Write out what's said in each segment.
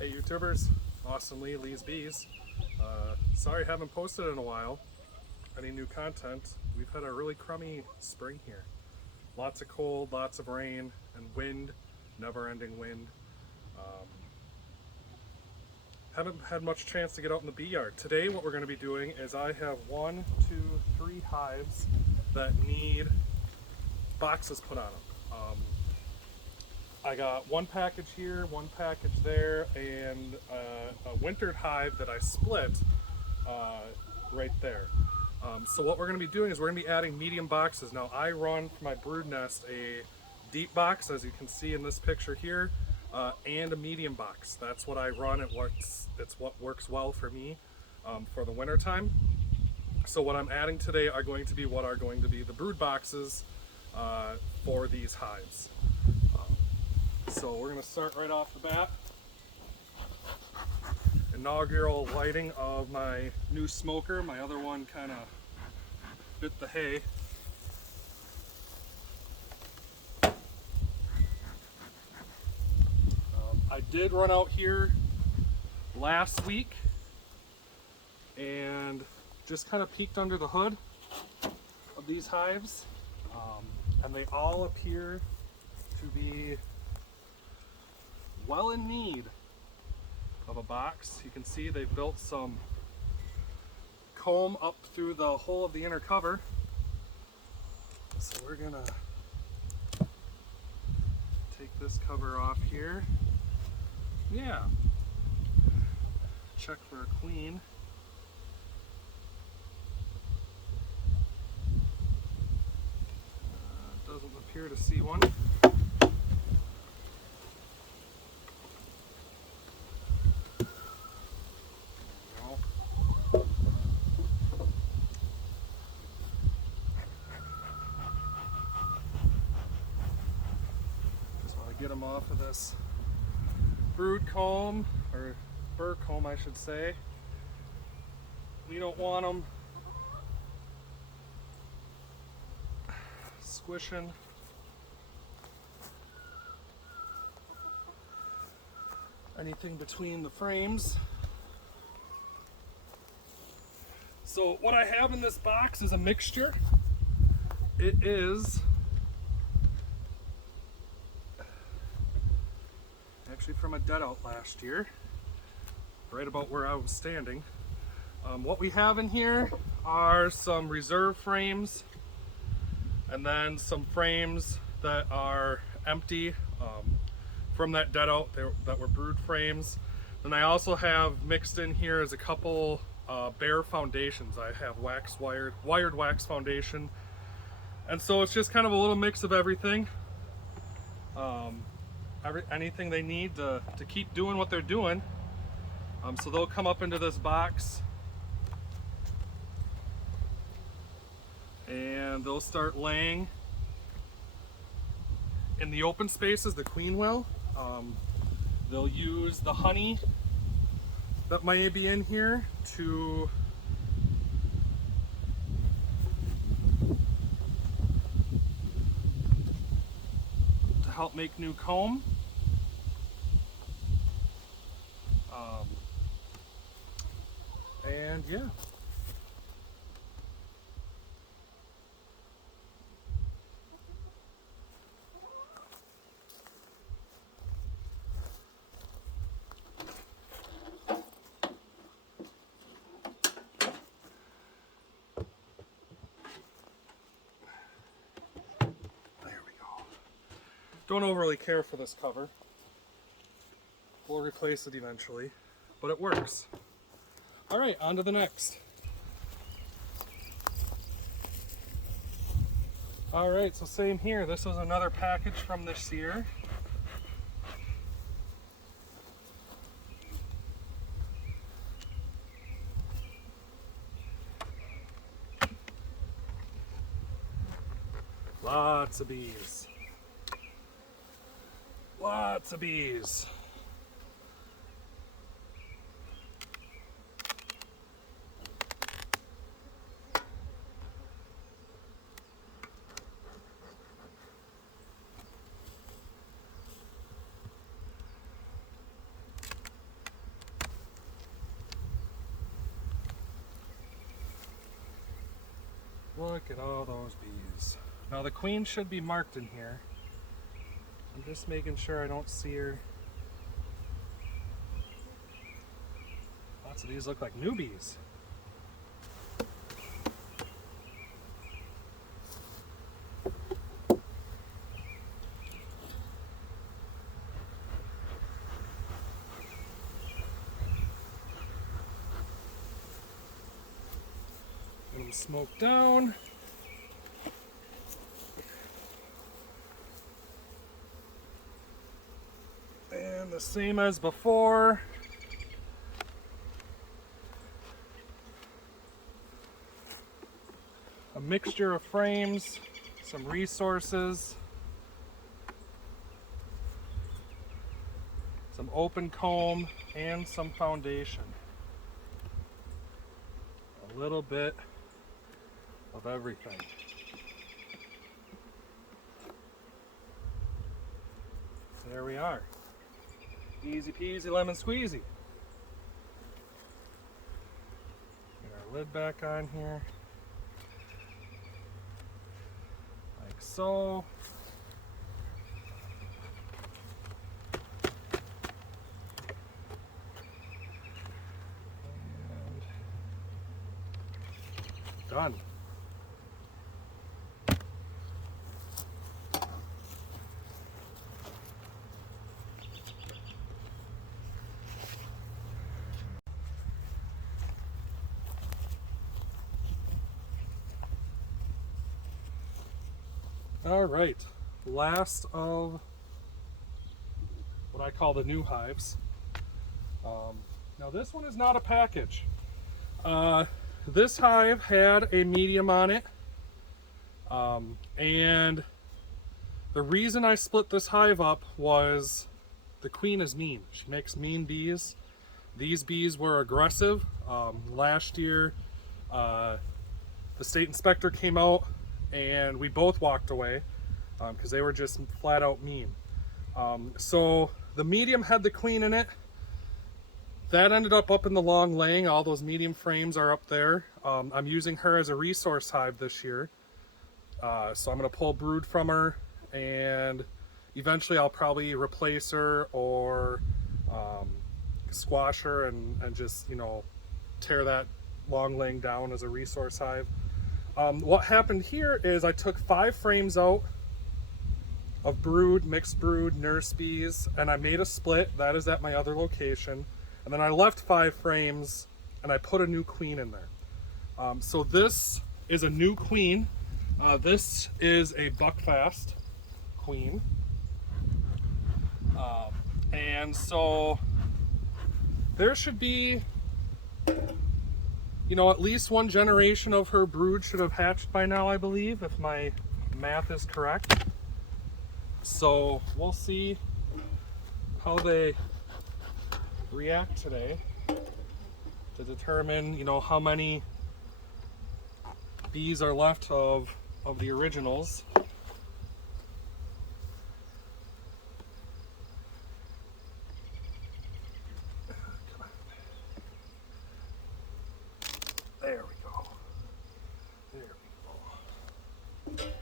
Hey YouTubers, Austin Lee, Lee's Bees. Sorry I haven't posted in a while. Any new content? We've had a really crummy spring here. Lots of cold, lots of rain, and wind, never-ending wind. Haven't had much chance to get out in the bee yard. Today what we're going to be doing is I have 1, 2, 3 hives that need boxes put on them. I got one package here, one package there, and a wintered hive that I split right there. So what we're going to be doing is we're going to be adding medium boxes. Now I run for my brood nest a deep box, as you can see in this picture here, and a medium box. That's what I run. It's what works well for me for the winter time. So what I'm adding today are going to be the brood boxes for these hives. So we're going to start right off the bat. Inaugural lighting of my new smoker. My other one kind of bit the hay. I did run out here last week and just kind of peeked under the hood of these hives, and they all appear to be well in need of a box. You can see they've built some comb up through the hole of the inner cover. So we're gonna take this cover off here. Yeah. Check for a queen. Doesn't appear to see one. Get them off of this brood comb, or burr comb I should say. We don't want them squishing anything between the frames. So what I have in this box is a mixture. It is actually from a dead out last year, right about where I was standing. What we have in here are some reserve frames and then some frames that are empty from that dead out that were brood frames. Then I also have mixed in here is a couple bare foundations. I have wired wax foundation, and so it's just kind of a little mix of everything. Anything they need to keep doing what they're doing. So they'll come up into this box and they'll start laying in the open spaces, the queen will. They'll use the honey that may be in here to help make new comb. And yeah. There we go. Don't overly care for this cover. We'll replace it eventually, but it works. All right, on to the next. All right, so same here. This was another package from this year. Lots of bees. Lots of bees. Look at all those bees. Now the queen should be marked in here. I'm just making sure I don't see her. Lots of these look like newbies. Let them smoke down. And the same as before. A mixture of frames, some resources, some open comb, and some foundation. A little bit of everything. There we are. Easy peasy lemon squeezy. Get our lid back on here. Like so. And done. All right, last of what I call the new hives. Now this one is not a package. This hive had a medium on it, and the reason I split this hive up was the queen is mean. She makes mean bees. These bees were aggressive. Last year, the state inspector came out and we both walked away because they were just flat out mean. So the medium had the queen in it. That ended up in the long laying. All those medium frames are up there. I'm using her as a resource hive this year. So I'm going to pull brood from her, and eventually I'll probably replace her or squash her and just, you know, tear that long laying down as a resource hive. What happened here is I took 5 frames out of brood, mixed brood, nurse bees, and I made a split. That is at my other location. And then I left 5 frames and I put a new queen in there. So this is a new queen. This is a buckfast queen. And so there should be, you know, at least one generation of her brood should have hatched by now, I believe, if my math is correct. So we'll see how they react today to determine, you know, how many bees are left of the originals. There we go. There we go.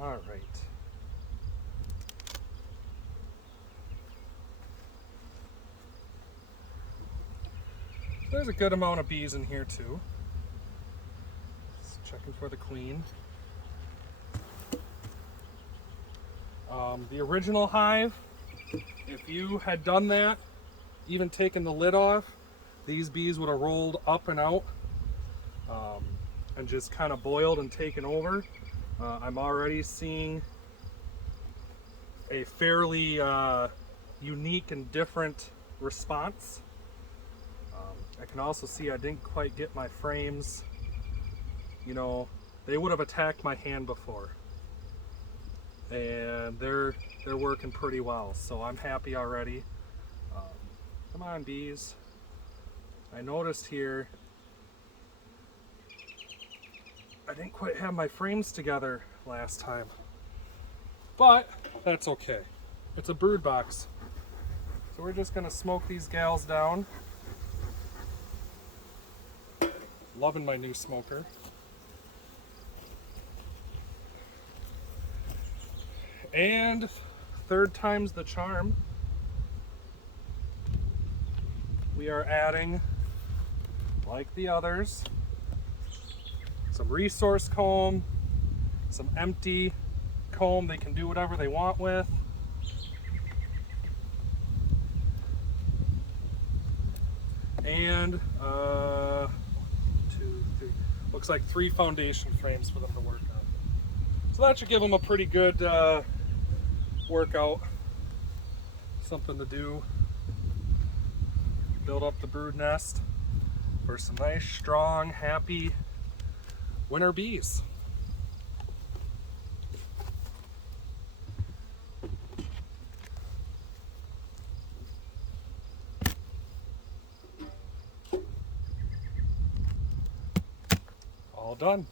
All right. There's a good amount of bees in here too. Just checking for the queen. The original hive, if you had done that, even taken the lid off, these bees would have rolled up and out and just kind of boiled and taken over. I'm already seeing a fairly unique and different response. I can also see I didn't quite get my frames. You know, they would have attacked my hand before. And they're working pretty well, so I'm happy already. Come on, bees. I noticed here I didn't quite have my frames together last time, but that's okay. It's a brood box. So we're just gonna smoke these gals down. Loving my new smoker. And third time's the charm. We are adding, like the others, some resource comb, some empty comb they can do whatever they want with. And 1, 2, 3, looks like 3 foundation frames for them to work on. So that should give them a pretty good workout, something to do, build up the brood nest for some nice, strong, happy winter bees. All done.